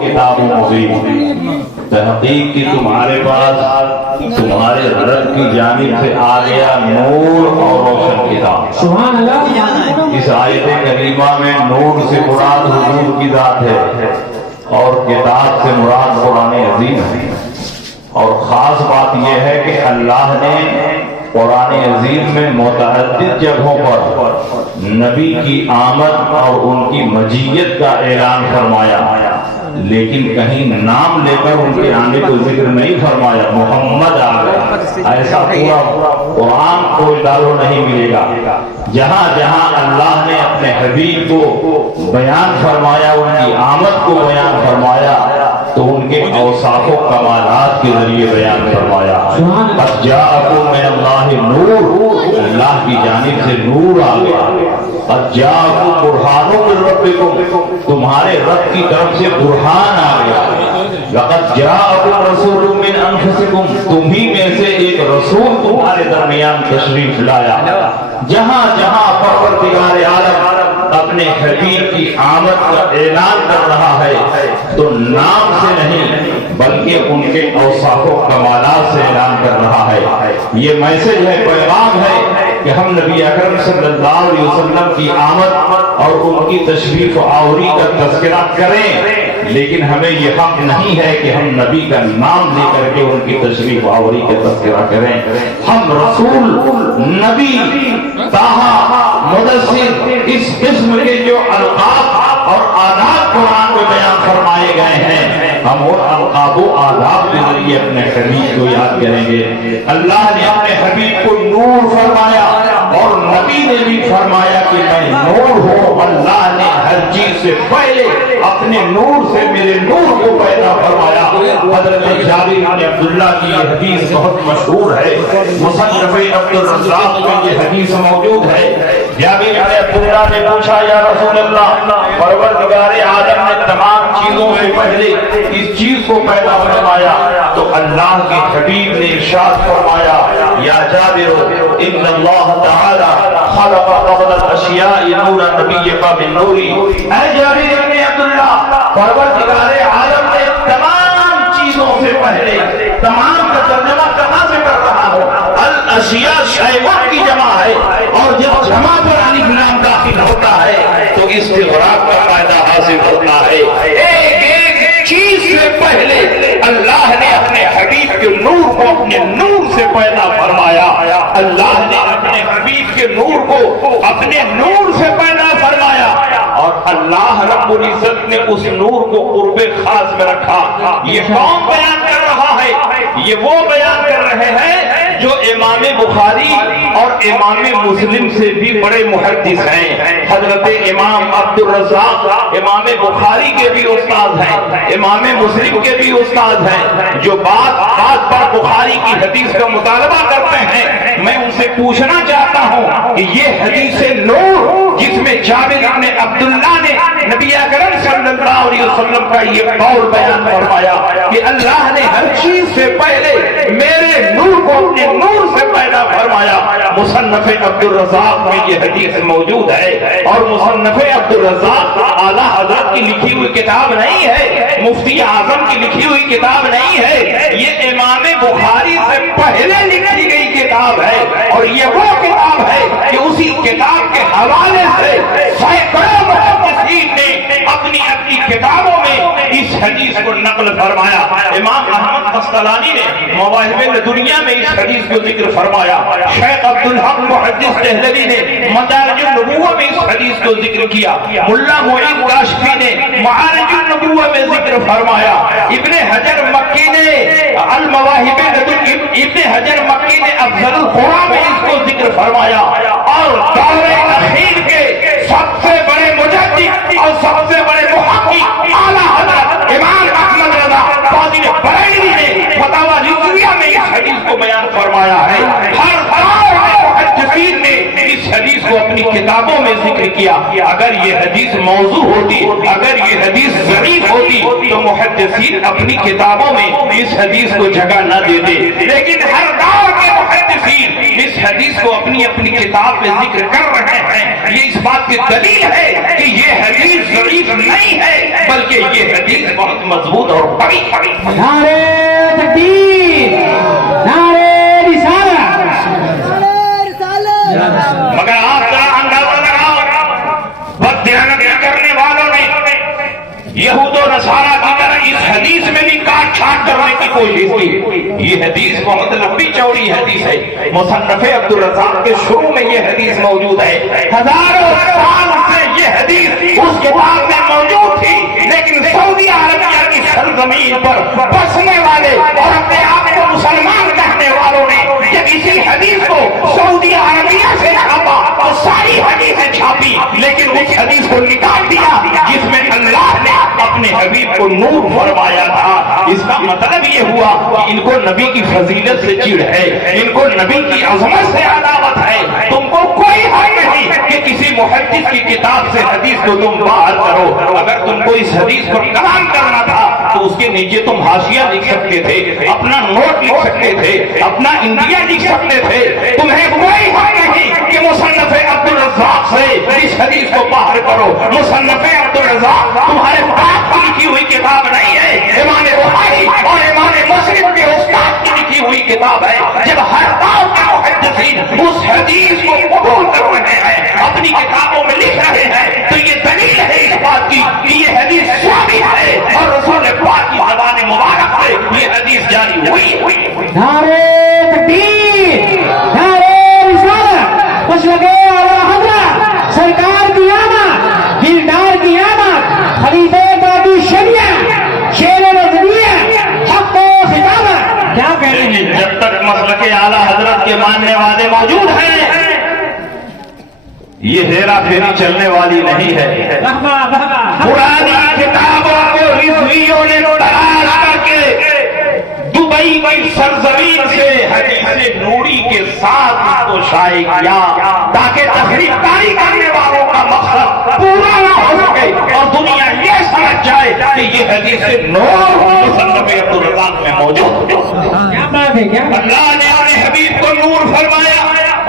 کتاب مبین، تحقیق کی تمہارے پاس تمہارے رب کی جانب سے آ گیا نور اور روشن کتاب۔ سبحان اللہ۔ اس آیت کریمہ میں نور سے مراد حضور کی ذات ہے اور کتاب سے مراد قرآن عظیم ہے۔ اور خاص بات یہ ہے کہ اللہ نے قرآن عظیم میں متعدد جگہوں پر نبی کی آمد اور ان کی مجیت کا اعلان فرمایا، لیکن کہیں نام لے کر ان کے آنے کو ذکر نہیں فرمایا۔ محمد آ گیا، ایسا پورا قرآن کوئی ڈالو نہیں ملے گا۔ جہاں جہاں اللہ نے اپنے حبیب کو بیان فرمایا، ان کی آمد کو بیان فرمایا، تو ان کے اوصاف و کمالات کے ذریعے بیان فرمایا۔ قد جاءکم من اللہ نور، اللہ کی جانب سے نور آ گیا۔ قد جاءکم برہان من ربکم، تمہارے رب کی طرف سے برہان آ گیا۔ لقد جاءکم رسول من انفسکم، تمہیں میں سے ایک رسول تمہارے درمیان تشریف لایا۔ جہاں جہاں پروردگار عالم اپنے حبیب کی آمد کا اعلان کر رہا ہے تو نام سے نہیں بلکہ ان کے اوصاف و کمالات سے اعلان کر رہا ہے۔ یہ میسج ہے، پیغام ہے کہ ہم نبی اکرم صلی اللہ علیہ وسلم کی آمد اور ان کی تشریف آوری کا تذکرہ کریں، لیکن ہمیں یہ حق نہیں ہے کہ ہم نبی کا نام لے کر کے ان کی تشریف آوری کا تذکرہ کریں۔ ہم رسول، نبی، طٰہٰ، مدثر، اس قسم کے جو القاب اور آداب قرآن میں بیان فرمائے گئے ہیں، ہم وہ القاب و آداب کے ذریعے اپنے حبیب کو یاد کریں گے۔ اللہ نے اپنے حبیب کو نور فرمایا اور نبی نے بھی فرمایا کہ میں نور ہوں۔ اللہ نے ہر چیز سے پہلے اپنے نور سے میرے نور کو پیدا فرمایا۔ حضرت جابر بن عبداللہ کی یہ حدیث بہت مشہور ہے، مصنف عبد الرزاق میں یہ حدیث موجود ہے۔ جابر بن عبداللہ نے پوچھا، یا رسول اللہ، پروردگار عالم نے تمام چیزوں سے پہلے اس چیز کو پیدا فرمایا، تو اللہ کے حبیب نے ارشاد فرمایا، یا جابر ان اللہ تعالی خلق قبل الاشیاء نور نبیک من نوری۔ اے جابر بن عبداللہ، پروردگار عالم نے تمام چیزوں سے پہلے، تمام کا ترجمہ کہاں سے کر رہا ہو؟ الاشیاء شیء کی جمع ہے، اور جب جمع پر الف لام داخل ہوتا ہے تو استغراق کا فائدہ حاصل ہوتا ہے۔ ایک ایک چیز سے پہلے اللہ نے اپنے حبیب کے نور کو اپنے نور سے پیدا فرمایا۔ اللہ نے اپنے حبیب کے نور کو اپنے نور سے پیدا فرمایا، اور اللہ رب العزت نے اس نور کو قرب خاص میں رکھا۔ یہ کون بیان کر رہا ہے؟ یہ وہ بیان کر رہے ہیں جو امام بخاری اور امام مسلم سے بھی بڑے محدث ہیں۔ حضرت امام عبد الرزاق امام بخاری کے بھی استاد ہیں، امام مسلم کے بھی استاد ہیں، جو بات پر بخاری کی حدیث کا مطالبہ کرتے ہیں۔ میں ان سے پوچھنا چاہتا ہوں کہ یہ حدیث نور جس میں جابر بن عبداللہ نے نبی اکرم صلی اللہ علیہ وسلم کا یہ قول بیان فرمایا کہ اللہ نے ہر چیز سے پہلے میرے نور کو اپنے نور سے پیدا فرمایا، مصنف عبد الرزاق میں یہ حدیث موجود ہے۔ اور مصنف عبد الرزاق اعلیٰ حضرت کی لکھی ہوئی کتاب نہیں ہے، مفتی اعظم کی لکھی ہوئی کتاب نہیں ہے، یہ امام بخاری سے پہلے لکھی گئی کتاب ہے، اور یہ وہ کتاب ہے کہ اسی کتاب کے حوالے سے سینکڑوں محدثین نے اپنی کتابوں میں اس حدیث کو نقل فرمایا۔ امام احمد قسطلانی نے مواہب الدنیا میں اس حدیث کو ذکر فرمایا، شیخ عبدالحق محدث دہلوی نے مدارج النبوہ میں اس حدیث کو ذکر کیا، ملا معین کاشفی نے معارج النبوہ میں ذکر فرمایا، ابن حجر مکی نے المواہب ابن حجر مکی نے افضل القرآن میں اس کو ذکر فرمایا، اور دور اخیر کے سب سے بڑے مجدد اور سب سے بڑے محقق اعلیٰ حضرت امام احمد رضا قاضی بریلوی نے فتاوی رضویہ میں اس حدیث کو بیان فرمایا ہے۔ ہر محدثین نے اس حدیث کو اپنی کتابوں میں ذکر کیا۔ اگر یہ حدیث موضوع ہوتی، اگر یہ حدیث ضعیف ہوتی تو محدثین اپنی کتابوں میں اس حدیث کو جگہ نہ دیتے، لیکن ہر دور کے محدثین اس حدیث کو اپنی اپنی کتاب میں ذکر کر رہے ہیں، یہ اس بات کی دلیل ہے کہ یہ حدیث ضعیف نہیں ہے بلکہ یہ حدیث بہت مضبوط اور بڑی ہے۔ نعرہ تکبیر، نعرہ رسالت۔ مگر آپ ذرا اندازہ لگاؤ، بددیانتی کرنے والوں نے یہود و نصارہ کی طرح اس حدیث میں بھی کاٹ چھانٹ کرنے کی کوشش کی۔ یہ حدیث بہت لمبی چوڑی حدیث ہے، مصنف عبدالرزاق کے شروع میں یہ حدیث موجود ہے، ہزاروں سال سے یہ حدیث اس کتاب میں موجود تھی، لیکن سعودی عربیہ کی سرزمین پر بسنے والے اور اپنے آپ کو مسلمان کہنے والوں نے جب اسی حدیث کو سعودی عربیہ سے چھاپا تو ساری حدیثیں چھاپی، لیکن اس حدیث کو نکال دیا جس میں اللہ نے اپنے حبیب کو نور فرمایا تھا۔ اس کا مطلب یہ ہوا کہ ان کو نبی کی فضیلت سے چڑ ہے، ان کو نبی کی عظمت سے عداوت ہے۔ تم کو کوئی حق نہیں کہ کسی محدث کی کتاب سے حدیث کو تم باہر کرو۔ اگر تم کو اس حدیث پر کلام کرنا تھا تو اس کے نیچے تم حاشیہ لکھ سکتے تھے، اپنا نوٹ لکھ سکتے تھے، اپنا انڈیا لکھ سکتے تھے۔ تمہیں کوئی حق نہیں کہ مصنف عبدالرزاق سے اس حدیث کو باہر کرو۔ مصنف عبدالرزاق تمہارے باپ کی لکھی ہوئی کتاب نہیں ہے، امام بخاری اور امام مسلم کے استاد کی لکھی ہوئی کتاب ہے۔ جب ہر دور کے محدثین اس حدیث کو قبول کر رہے ہیں، اپنی کتابوں میں لکھ رہے ہیں، تو یہ دلیل ہے اس بات کی کہ یہ حدیث ثابت ہے اور رسول پاک کی زبان مبارک سے یہ حدیث جاری ہوئی۔ نعرہ تکبیر، نعرہ رسالت۔ کچھ لگے اعلیٰ حضرت سرکار کی آمد، دلدار کی آمد، خلیفہ بابی شریعہ، شیر نظریہ، حق و خطابت۔ کیا کہتے ہیں؟ جب تک مسلک اعلیٰ حضرت کے ماننے والے موجود ہیں یہ ہیرا پھیری چلنے والی نہیں ہے۔ پرانی کتابوں کو رضویوں نے تلاش کر کے دبئی کی سرزمین سے حدیث نوری کے ساتھ اس کو شائع کیا تاکہ تحریف کاری کرنے والوں کا مقصد پورا نہ ہو سکے اور دنیا یہ سمجھ جائے کہ یہ حدیث نور مصنف عبدالرزاق میں موجود ہے۔ اللہ نے اپنے حبیب کو نور فرمایا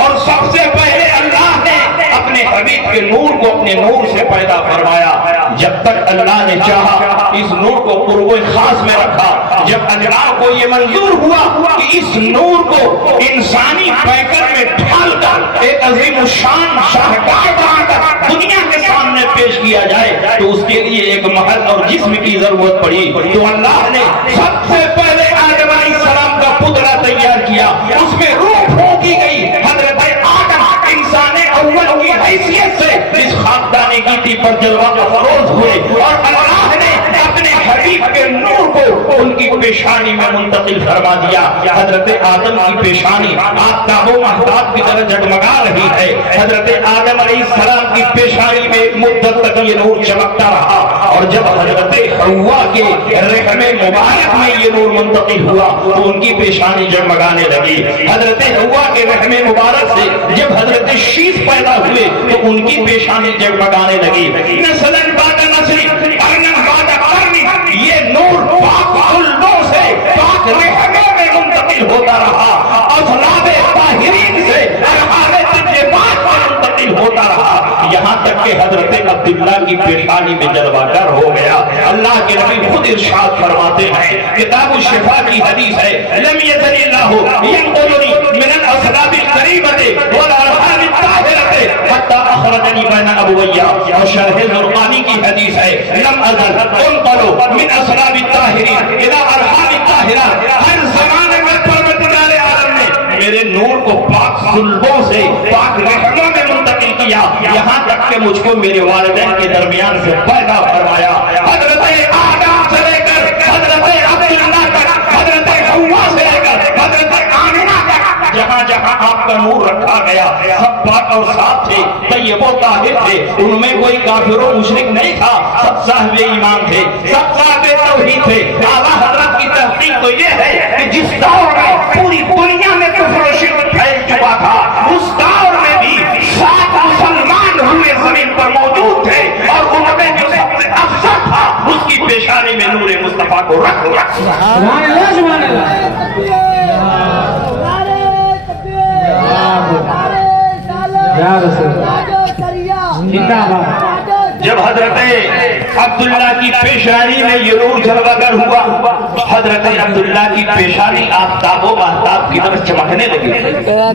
اور سب سے پہلے اللہ نے اپنے حبیب کے نور کو اپنے نور سے پیدا فرمایا۔ جب تک اللہ نے چاہا اس نور کو قرب خاص میں رکھا، جب اللہ کو یہ منظور ہوا کہ اس نور کو انسانی پیکر میں ڈھال کر ایک عظیم الشان شاہکار بنا کر دنیا کے سامنے پیش کیا جائے تو اس کے لیے ایک محل اور جسم کی ضرورت پڑی، تو اللہ نے سب سے پہلے آدم علیہ السلام کا پتلا تیار کیا، اس میں روح پھونکی گئی، حضرت آدم انسان اول کی حیثیت سے اس خاکدان گیتی پر جلوہ افروز ہوئے اور اللہ نے اپنے حبیب کے نور کو ان کی پیشانی میں منتقل فرما دیا۔ حضرت آدم کی پیشانی آفتاب و مہتاب کی طرح جگمگا رہی ہے۔ حضرت آدم علیہ السلام کی پیشانی میں ایک مدت تک یہ نور چمکتا رہا اور جب حضرت حوا کے رحم مبارک میں یہ نور منتقل ہوا تو ان کی پیشانی جگمگانے لگی۔ حضرت حوا کے رحم مبارک سے جب حضرت شیش پیدا ہوئے تو ان کی پیشانی جگمگانے لگی۔ نسلن بعد نسل، قرنن بعد قرن، یہ نور پاک خلدوں سے پاک رحموں میں منتقل ہوتا رہا، اصحاب طاہرین سے ارحام طیبات میں منتقل ہوتا رہا، یہاں تک کہ حضرت عبداللہ کی پیشانی میں جلوہ گر ہو گیا۔ اللہ کے نبی خود ارشاد فرماتے ہیں، کتاب الشفا کی حدیث ہے، لم یزل اللہ ینقلنی من الاصلاب القریبۃ والارحام الطاہرۃ حتی اخرجنی بین ابویہ، اور شرح زرقانی کی حدیث ہے، لم ازل انقل من اصلاب الطاہرین الی ارحام الطاہرہ۔ ہر زمانے میں پروردگار عالم نے میرے نور کو پاک صلبوں سے پاک رحموں میں منتقل کیا، یہاں تک کہ مجھ کو میرے والدین کے درمیان سے پیدا فرمایا۔ حضرت آدم سے لے کر حضرت عبداللہ تک، حضرت حوا سے لے کر حضرت آمنہ تک، جہاں جہاں آپ کا نور رکھا گیا سب پاک اور صاف تھے، طیب و طاہر تھے، ان میں کوئی کافر و مشرک نہیں تھا، سب صاحب ایمان تھے، سب صاحب توحید تھے۔ اعلیٰ حضرت کی تحقیق تو یہ ہے کہ جس دور میں پوری دنیا میں کفر و شرک پھیل چکا تھا، اس دور میں بھی 7 مسلمان ہوئے زمین پر موجود تھے اور ان میں جو سب سے افضل تھا اس کی پیشانی میں نور مصطفیٰ کو رکھ دیا۔ سبحان اللہ، سبحان اللہ۔ یا رسول زندہ باد. جب حضرت عبداللہ کی پیشانی میں یہ نور جلوگر ہوا، حضرت عبداللہ کی پیشانی آفتاب و مہتاب کی طرف چمکنے لگی.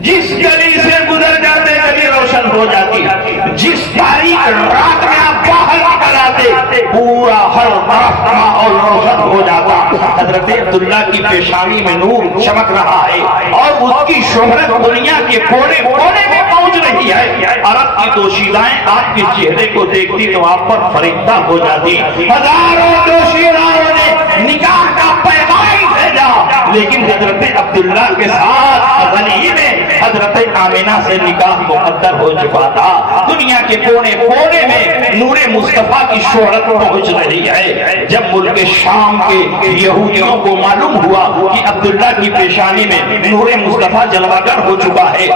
جس گلی سے گزر جاتے گلی روشن ہو جاتی، جس تاریخ رات میں آپ باہر نکل آتے پورا ہر طرف ماحول روشن ہو جاتا. حضرت عبداللہ کی پیشانی میں نور چمک رہا ہے اور اس کی شہرت دنیا کے کونے کونے میں پہنچ رہی ہے. عرب کی دوشیزائیں آپ کے چہرے کو دیکھتی تو آپ پر فریفتہ ہو جاتی. ہزاروں دوشیزاؤں نے نکاح کا پیغام بھیجا، لیکن حضرت عبداللہ کے ساتھ غنی میں حضرت آمینہ سے نکاح مقدر ہو چکا تھا. دنیا کے کونے کونے میں نور مصطفیٰ کی شہرت پہنچ رہی ہے. جب ملک شام کے یہودیوں کو معلوم ہوا کہ عبداللہ کی پیشانی میں نور مصطفیٰ جلوگر ہو چکا ہے،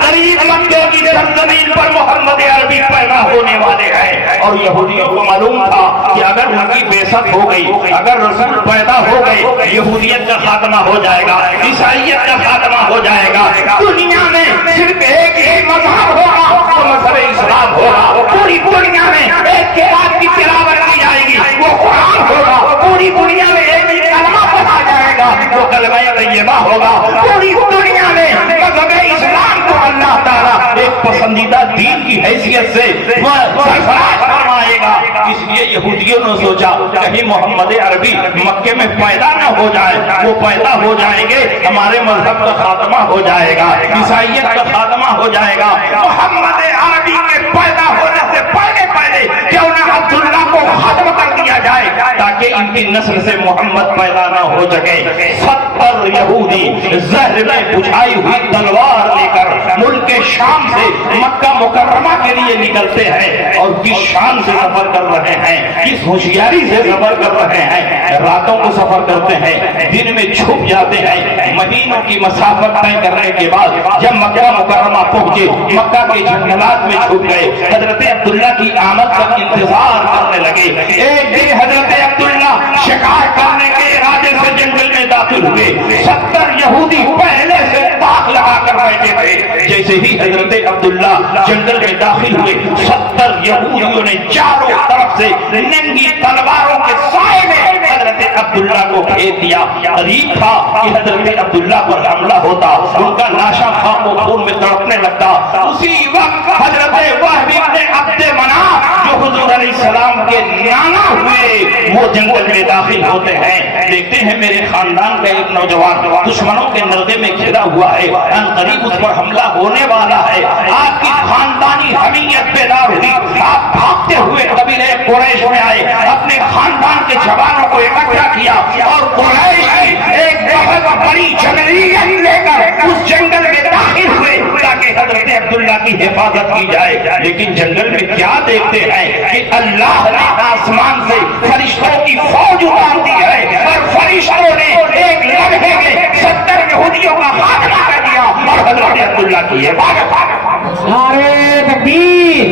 قریب مکے کی سرزمین پر محمد عربی پیدا ہونے والے ہیں، اور یہودیوں کو معلوم تھا کہ اگر ان کی بعثت ہو گئی، اگر رسول پیدا ہو گئے، یہودیت کا خاتمہ ہو جائے گا، عیسائیت کا خاتمہ ہو جائے گا. دنیا میں صرف ایک ہی مذہب ہوگا، وہ مذہب اسلام ہوگا. پوری دنیا میں ایک کتاب کی تلاوت کی جائے گی، وہ قرآن ہوگا. پوری دنیا میں ایک ہی کلمہ پڑھا جائے گا، وہ کلمہ طیبہ ہوگا. پوری دنیا میں مذہب اسلام کو اللہ تعالیٰ ایک پسندیدہ دین کی حیثیت سے سرفراز فرمائے گا. اس لیے یہودیوں نے سوچا کہیں محمد عربی مکے میں پیدا نہ ہو جائے. وہ پیدا ہو جائیں گے ہمارے مذہب کا خاتمہ ہو جائے گا، عیسائیت کا خاتمہ ہو جائے گا. محمد عربی کے پیدا ہونے سے پہلے پہلے کیوں نہ عبداللہ کو ختم کر دیا جائے تاکہ ان کی نسل سے محمد پیدا نہ ہو سکے. 70 یہودی زہر میں بجھائی ہوئی تلوار لے کر ملک شام سے مکہ مکرمہ کے لیے نکلتے ہیں، اور کس شان سے سفر کر رہے ہیں، کس ہوشیاری سے سفر کر رہے ہیں. راتوں کو سفر کرتے ہیں، دن میں چھپ جاتے ہیں. مہینوں کی مسافت طے کرنے کے بعد جب مکہ مکرمہ پہنچے، مکہ کے جنگلات میں چھپ گئے. حضرت عبداللہ کی آمد کا انتظار کرنے لگے. ایک دن حضرت عبداللہ شکار کرنے کے ارادے سے جنگل میں داخل ہوئے. 70 یہودی پہلے سے تاک لگا کر بیٹھے تھے. جیسے ہی حضرت عبداللہ جنگل میں داخل ہوئے، 70 یہودیوں نے چاروں طرف سے ننگی تلواروں کے سائے میں حضرت عبداللہ کو پھینک دیا. قریب تھا کہ حضرت عبداللہ پر حملہ ہوتا، ان کا لاشا خاک و خون میں تڑپنے لگتا. اسی وقت حضرت وہب بن عبد مناف جو حضور علیہ السلام کے نانا ہوئے، وہ جنگل میں داخل ہوتے ہیں. دیکھتے ہیں میرے خاندان کا ایک نوجوان دشمنوں کے نردے میں گھرا ہوا ہے، ان قریب اس پر حملہ ہونے والا ہے. آپ کی خاندانی حمیت بیدار ہوئی. آپ بھاگتے ہوئے قبیلے قریش میں آئے، اپنے خاندان کے جوانوں کو اکٹھا کیا اور قریش ایک بہت بڑی جمعیت لے کر اس جنگل میں داخل ہوئے تاکہ حضرت عبداللہ کی حفاظت کی جائے. لیکن جنگل میں کیا دیکھتے ہیں کہ اللہ نے آسمان سے فرشتوں کی فوج اتار دی ہے، اور فرشتوں نے ایک لمحے میں 70 یہودیوں کا خاتمہ کر دیا اور حضرت عبداللہ کی حفاظت. نعرے تکبیر،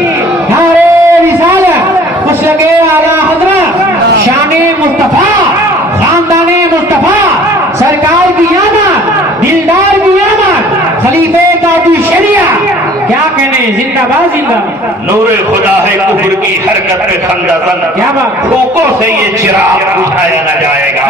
نعرے رسالت، خوش لگے اعلیٰ حضرت شان مصطفیٰ، خاندان مصطفیٰ، سرکار کی آمد، دلدار کی آمد، خلیفہ تاجی شریعہ. کیا کہنے، زندہ باد زندہ باد. نور خدا ہے کفر کی حرکت میں خندہ زن، کیا بات، پھوکوں سے یہ چراغ بجھایا نہ جائے گا.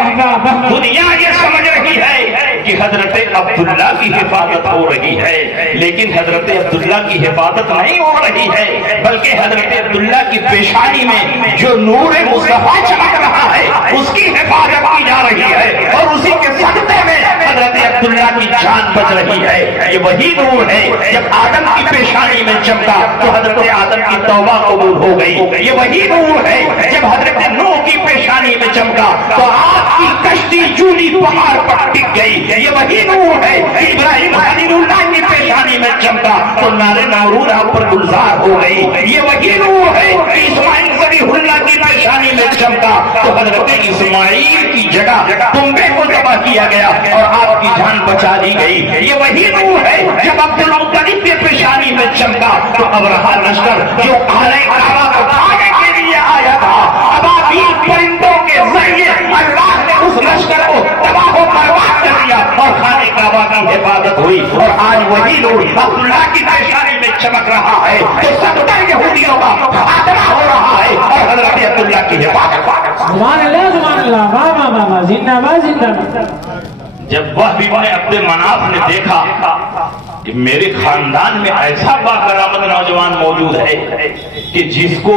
دنیا یہ سمجھ رہی ہے کہ حضرت عبداللہ کی حفاظت ہو رہی ہے، لیکن حضرت عبداللہ کی حفاظت نہیں ہو رہی ہے، بلکہ حضرت عبداللہ کی پیشانی میں جو نور مصطفیٰ چمک رہا ہے اس کی حفاظت کی جا رہی ہے، اور اسی کے صدقے میں حضرت عبداللہ کی جان بچ رہی ہے. یہ وہی نور ہے جب آدم کی پیشانی میں چمکا تو حضرت آدم کی توبہ قبول ہو گئی. یہ وہی نور ہے جب حضرت نوح کی پیشانی میں چمکا تو آپ کی کشتی جولی پہاڑ پر ٹک گئی. یہ وہی نور ہے ابراہیم خلیل اللہ کی پیشانی میں چمکا تو نار نورود آپ پر گلزار ہو گئی. یہ وہی نور ہے اسماعیل ذبیح اللہ کی پیشانی میں چمکا تو حضرت اسماعیل کی جگہ تنبے کو ذبح کیا گیا اور آپ کی جان بچا دی گئی. یہ وہی نور ہے جب عبد المطلب کی پیشانی میں چمکا تو ابرہہ لشکر جو اہل کعبہ کو کھانے کے لیے آیا تھا، ابابیل پرندوں کے ذریعے اللہ نے اس لشکر کو تباہ و برباد کر دیا اور خانے کعبہ کی حفاظت ہوئی. اور آج وہی نور عبداللہ کی پیشانی میں چمک رہا ہے تو 70 یہودیوں کا خاتمہ ہو رہا ہے اور حضرت عبداللہ کی حفاظت. سبحان اللہ واہ واہ واہ واہ زندہ باد زندہ باد. جب وہ بھی عبد مناف نے دیکھا کہ میرے خاندان میں ایسا باکرامت نوجوان موجود ہے کہ جس کو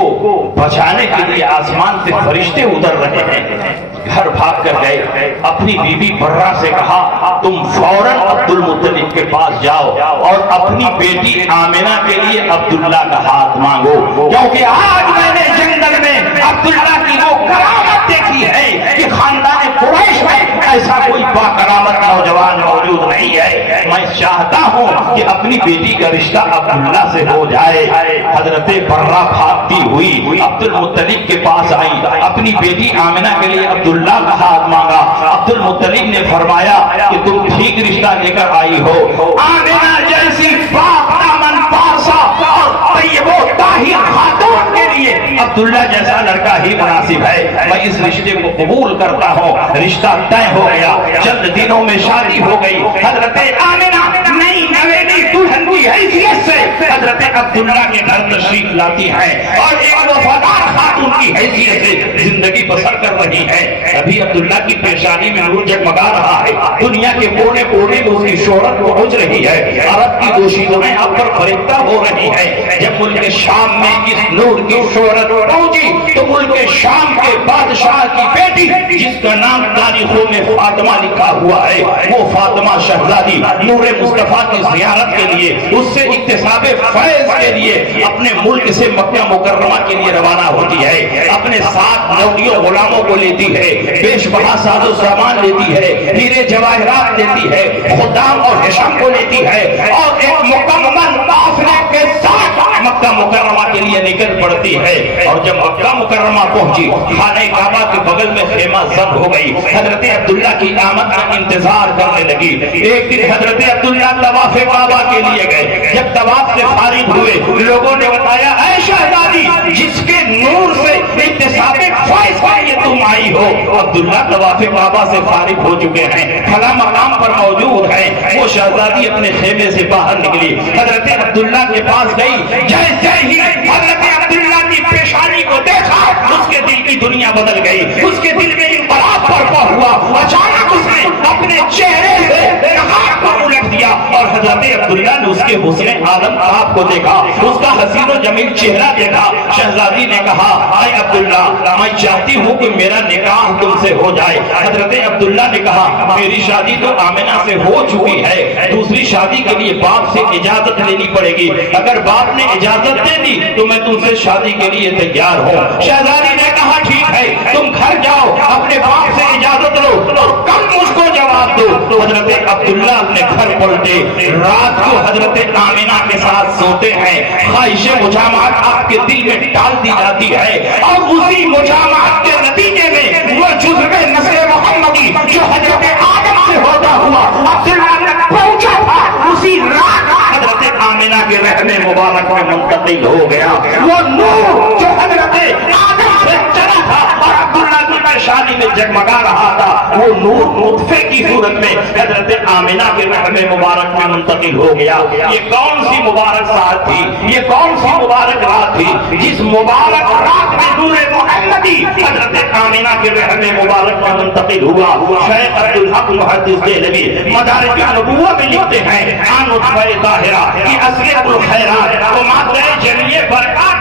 بچانے کے لیے آسمان سے فرشتے اتر رہے ہیں، گھر بھاگ کر گئے. اپنی بیوی برہ سے کہا تم فوراً عبد المطلب کے پاس جاؤ اور اپنی بیٹی آمنہ کے لیے عبداللہ کا ہاتھ مانگو، کیونکہ آج میں نے جنگل میں عبداللہ کی وہ کرامت دیکھی ہے کہ خاندان قریش میں ایسا کوئی باکرامت نوجوان موجود نہیں ہے. میں چاہتا ہوں کہ اپنی بیٹی کا رشتہ عبداللہ سے ہو جائے. حضرت برہ بھاگتی ہوئی عبد المطلب کے پاس آئی، اپنی بیٹی آمنہ کے لیے عبداللہ کا ہاتھ مانگا. عبد المطلب نے فرمایا کہ تم ٹھیک رشتہ لے کر آئی ہو. آمنہ جیسی پاک دامن پارسا اور طیب و طاہر خاتون کے لیے عبداللہ جیسا لڑکا ہی مناسب ہے. میں اس رشتے کو قبول کرتا ہوں. رشتہ طے ہو گیا. چند دنوں میں شادی ہو گئی. حضرت آمنہ نئی نویلی دلہن کی حیثیت سے حضرت عبداللہ کے گھر تشریف لاتی ہے اور ایک وفادار خاتون کی حیثیت سے زندگی بسر کر رہی ہے. ابھی عبداللہ کی پیشانی میں نور جگمگا رہا ہے. دنیا کے کونے کونے میں اس کی شہرت پہنچ رہی ہے. عرب کی دوشیزیں اب پر فریفتہ ہو رہی ہے. جب ملک شام میں اس نور کی شہرت پہنچی تو ملک شام کے بادشاہ کی بیٹی جس کا نام تاریخوں میں فاطمہ لکھا ہوا ہے، وہ فاطمہ شہزادی نور مصطفیٰ کی زیارت کے لیے، اس سے اکتساب فیض کے لیے اپنے ملک سے مکہ مکرمہ کے لیے روانہ ہوتی ہے. اپنے ساتھ نوکریوں غلاموں کو لیتی ہے، بیش بہا ساز و سامان لیتی ہے، ہیرے جواہرات لیتی ہے، خدام اور حشم کو لیتی ہے اور ایک مکمل قافلے کے ساتھ مکہ مکرمہ کے لیے نکل پڑتی ہے. اور جب مکہ مکرمہ پہنچی، خانہ کعبہ کے بغل میں خیمہ زد ہو گئی. حضرت عبداللہ کی آمد کا انتظار کرنے لگی. ایک دن حضرت عبداللہ طواف کعبہ کے لیے گئے. جب طواف سے فارغ ہوئے، لوگوں نے بتایا اے شہزادی جس کے نور سے اکتساب فیض کے لیے تم آئی ہو، عبداللہ طواف کعبہ سے فارغ ہو چکے ہیں، فلاں مقام پر موجود ہیں. وہ شہزادی اپنے خیمے سے باہر نکلی، حضرت عبداللہ کے پاس گئی. جیسے ہی حضرت عبداللہ کی پیشانی کو دیکھا، اس کے دل کی دنیا بدل گئی. اس کے دل میں انقلاب برپا ہوا. اچانک اس نے اپنے چہرے سے نقاب کو الٹ دیا اور حضرت عبداللہ نے اس کے حسن عالم آپ کو دیکھا، اس کا حسین و جمیل چہرہ دیکھا. شہزادی نے کہا اے عبداللہ میں چاہتی ہوں کہ میرا نکاح تم سے ہو جائے. حضرت عبداللہ نے کہا میری شادی تو آمنہ سے ہو چکی ہے، دوسری شادی کے لیے باپ سے اجازت لینی پڑے گی. اگر باپ نے اجازت دے دی تو میں تم سے شادی کے لیے تیار ہوں. شہزادی نے کہا ٹھیک ہے تم گھر جاؤ، اپنے باپ سے اجازت لو اور کل مجھ کو جواب دو. حضرت عبداللہ اپنے گھر پلٹے. رات کو حضرت آمنہ کے ساتھ سوتے ہیں. خواہش مجامعات آپ کے دل میں ڈال دی جاتی ہے اور اسی مجامعات کے نتیجے میں وہ جزو نسل محمدی جو حضرت آدم سے ہوتا ہوا عبداللہ تک پہنچا تھا، اسی رات حضرت آمنہ کے رحم مبارک میں منتقل ہو گیا. وہ نور جو حضرت آدم سے چلا تھا اور عبداللہ کی پیشانی میں جگمگا رہا تھا، وہ نور نطفے کی صورت میں حضرت آمنہ کے رحم مبارک میں منتقل ہو گیا. یہ کون سی مبارک ساعت تھی، یہ کون سی مبارک رات تھی جس مبارک رات میں نور محمدی حضرت آمنہ کے رحم مبارک میں منتقل ہوا. شیخ عبدالحق محدث دہلوی مدارج النبوہ میں لکھتے ہیں آن نطفہ طاہرہ کی اصلیت الخیرات و مادہ جلیہ برکات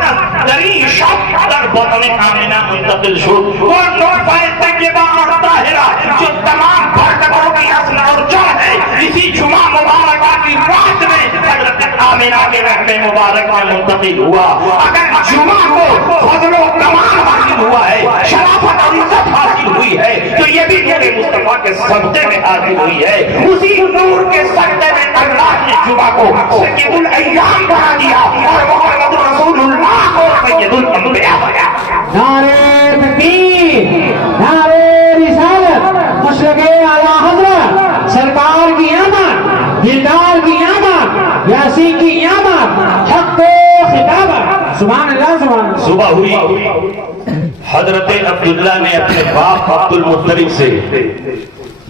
دری شب در بطن آمنہ منتقل شد. وہ نطفہ طیبہ اور طاہرہ جو تمام برکتوں کی اصل اور جڑ ہے، اسی جمعہ مبارکہ کی رات میں حضرت آمنہ کے رحم مبارک میں منتقل ہوا. اگر جمعہ کو فضل و کمال حاصل ہوا ہے، شرافت اور عزت حاصل ہوئی ہے، تو یہ بھی نور مصطفیٰ کے صدقے میں حاصل ہوئی ہے. اسی نور کے صدقے میں اللہ نے جمعہ کو سید الایام بنا دیا اور محمد رسول اللہ کو سید الانبیاء بنا. نعرہ تکبیر، نعرہ رسالت، مشرق اعلیٰ حضرت سرکار کی آمد، دلدار کی آمد، یاسین کی آمد، حق خطابت. سبحان اللہ سبحان اللہ. صبح ہوئی، حضرت عبداللہ نے اپنے باپ عبد المطلب سے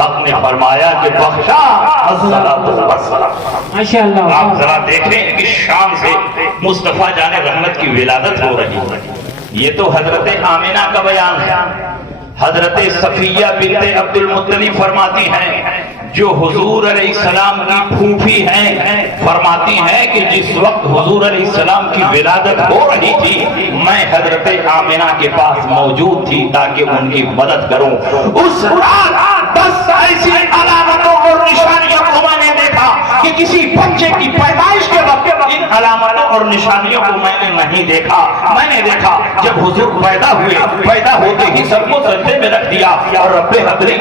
حق نے فرمایا کہ بخشا الصلاۃ والسلام۔ ماشاءاللہ۔ آپ ذرا دیکھیں کہ شام سے مصطفیٰ جان رحمت کی ولادت ہو رہی ہے۔ یہ تو حضرت آمنہ کا بیان ہے۔ حضرت صفیہ بنت عبد المطلب فرماتی ہیں، جو حضور علیہ السلام کی پھوپھی ہیں، فرماتی ہیں کہ جس وقت حضور علیہ السلام کی ولادت ہو رہی تھی میں حضرت آمنہ کے پاس موجود تھی تاکہ ان کی مدد کروں۔ اس رات 10 ایسی علامتوں اور نشانیوں کو میں نے دیکھا کہ کسی بچے کی پیدائش کے وقت ان علامتوں اور نشانیوں کو میں نے نہیں دیکھا۔ میں نے دیکھا جب حضور پیدا ہوئے، پیدا ہوتے ہی سب کو سجدے میں رکھ دیا اور رب حبلی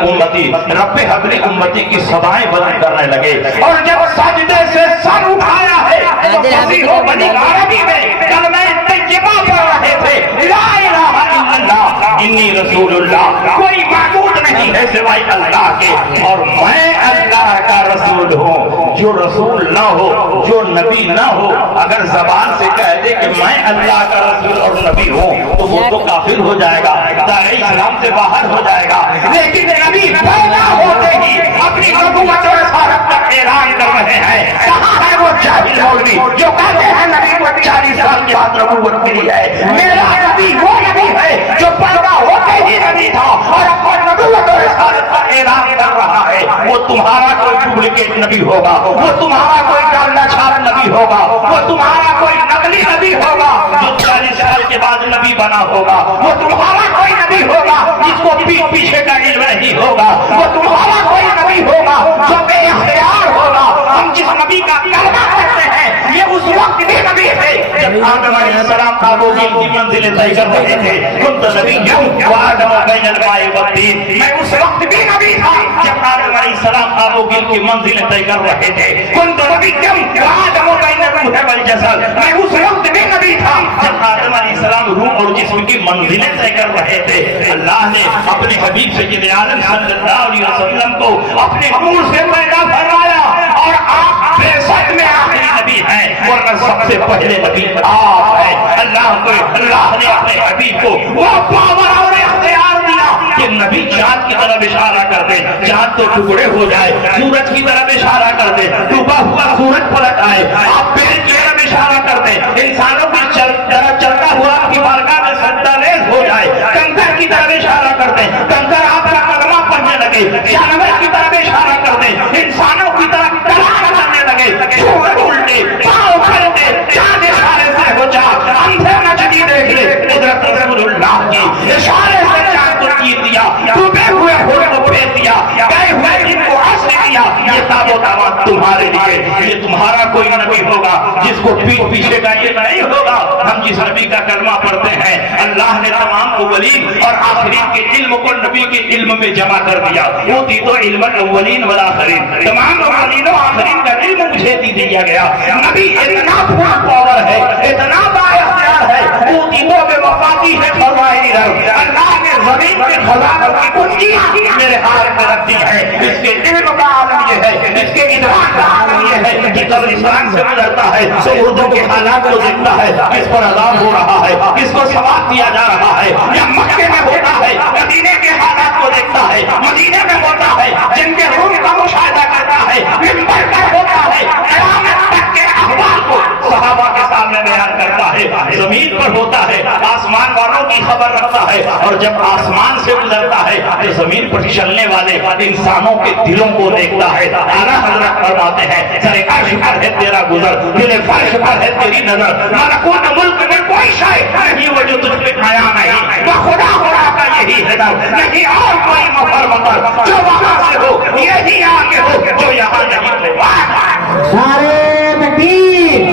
امتی کی صدائیں بلند کرنے لگے، اور جب سجدے سے سر اٹھایا ہے تو فصیحوں بنی عربی میں کلمہ طیبہ پڑھ رہے تھے، لا الہ الا اللہ انی رسول اللہ، کوئی معبود نہیں ہے سوائے اللہ کے اور میں اللہ کا رسول ہوں۔ جو رسول نہ ہو، جو نبی نہ ہو، اگر زبان سے کہہ دے کہ میں اللہ کا رسول اور نبی ہوں تو وہ تو کافر ہو جائے گا، دائرہ اسلام سے باہر ہو جائے گا۔ لیکن نبی پیدا ہوتے ہی اپنی نبوت اور رسالت کا اعلان کر رہے ہیں۔ کہاں ہے وہ جاہل مولوی جو کہتے ہیں نبی کو 40 سال کے بعد نبوت ملی ہے؟ میرا نبی وہ نبی ہے جو پیدا ہوتے ہی نبی تھا اور اپنی نبوت اور رسالت کا اعلان کر رہا ہے۔ وہ تمہارا کوئی ڈپلیکیٹ نبی ہوگا، وہ تمہارا کوئی ڈالنا چھاپ نبی ہوگا، وہ تمہارا کوئی نقلی نبی ہوگا جو 40 سال کے بعد نبی بنا ہوگا، وہ تمہارا کوئی نبی ہوگا جس کو پیچھے کا علم نہیں ہوگا، وہ تمہارا کوئی نبی ہوگا جو بے اختیار ہوگا۔ ہم جس نبی کا کلمہ کرتے ہیں یہ اس وقت بھی نبی ہے جب آدم علیہ السلام آبوگیل کی منزلیں طے کر رہے تھے۔ کنت نبیا وآدم بین الماء والطین، میں اس وقت بھی نبی تھا جب آدم علیہ السلام آبوگیل کی منزلیں طے کر رہے تھے۔ کنت نبیا وآدم بین الروح والجسد، میں اس وقت بھی نبی تھا جب آدم علیہ السلام روح اور جسم کی منزلیں طے کر رہے تھے۔ اللہ نے اپنے حبیب سید عالم صلی اللہ علیہ وسلم کو اپنے نور سے پیدا فرمایا اور آپ بے شک میں آخری نبی ہیں ورنہ سب سے پہلے نبی آپ ہیں۔ اللہ نے اپنے حبیب کو وہ پاور اور اختیار دیا کہ نبی چاند کی طرف اشارہ کر دے، چاند تو ٹکڑے ہو جائے، سورج کی طرف اشارہ کر دے، ڈوبا ہوا سورج پلٹ آئے، آپ پیڑ کی طرف اشارہ کر دیں، انسانوں کی طرف چلتا ہوا آپ کی بارگاہ میں سجدہ ریز ہو جائے، کنکر کی طرف اشارہ کر دیں، کنکر آپ کا کلمہ پڑھنے لگے، جانور کی طرف اشارہ کر دیں، انسانوں کی طرف کلام کرنے لگے، سورج الٹے، پاؤں پھیلتے، چاند اشارے سے ہو جا، اندھے نچنی دیکھ لے، قدرت رسول اللہ کی اشارے سے چاند کو چیر دیا، ڈوبے ہوئے ہوئے کو پھیر دیا، گئے ہوئے جن کو حاصل کیا۔ یہ تاب و دعوت تمہارے لیے، یہ تمہارا کوئی نبی ہوگا جس کو پیٹ پیچھے کا یہ نہیں ہوگا۔ ہم جس نبی کا کلمہ پڑھتے ہیں اللہ نے تمام اولین اور آخرین کے علم کو نبی کے علم میں جمع کر دیا۔ وہ تھی تو علم الاولین والآخرین، تمام اولین و آخرین کا علم مجھے دیا گیا۔ نبی اتنا پورا پاور ہے، اتنا بااختیار ہے، وہ تھی تو بے وفاقی ہے فرمائی رہے۔ اللہ نے زمین کے خزانوں کی کنجیاں میرے ہاتھ میں رکھ دی ہے۔ اس کے علم کا عالم یہ ہے، اس کے ادراک کا عالم یہ ہے کہ قبرستان سے گزرتا ہے تو اردو کے حالات کو دیکھتا ہے، اس پر عذاب ہو رہا ہے، اس کو ثواب دیا جا رہا ہے، یا مکے میں ہوتا ہے مدینے کے حالات کو دیکھتا ہے، مدینے میں ہوتا ہے جن کے روح کا مشاہدہ کرتا ہے، منبر پر ہوتا ہے قیامت تک کے احوال کو صحابہ کے سامنے بیان کرتا ہے، زمین پر ہوتا ہے آسمان والوں کی خبر رکھتا ہے، اور جب آسمان سے گزرتا ہے تو زمین پر چلنے والے انسانوں کے دلوں کو دیکھتا ہے۔ اعلیٰ حضرت فرماتے ہیں سر عرش پر ہے تیرا گزر، دل فرش پر ہے تیری نظر، ملکوت ملک میں کوئی شے نہیں وہ جو تجھ پہ آیا نہیں، وہ خدا خدا کا یہی ہے در نہیں اور کوئی مفر مطر جو وہاں سے ہو یہی آگے ہو جو یہاں نہیں ہو۔ سارے تکبیر،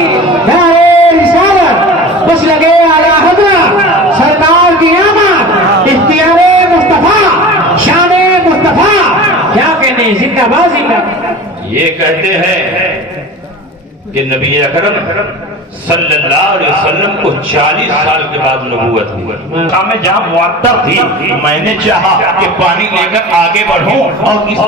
نعرے رسالت، خوش لگے اعلیٰ حضرت سرکار کی آمد، اختیار مصطفیٰ، شان مصطفیٰ، کیا کہنے زندہ باد زندہ۔ یہ کہتے ہیں کہ نبی اکرم صلی اللہ علیہ وسلم کو 40 سال کے بعد نبوت ہوئی۔ میں جہاں معطر تھی میں نے چاہا کہ پانی لے کر آگے بڑھوں اور اس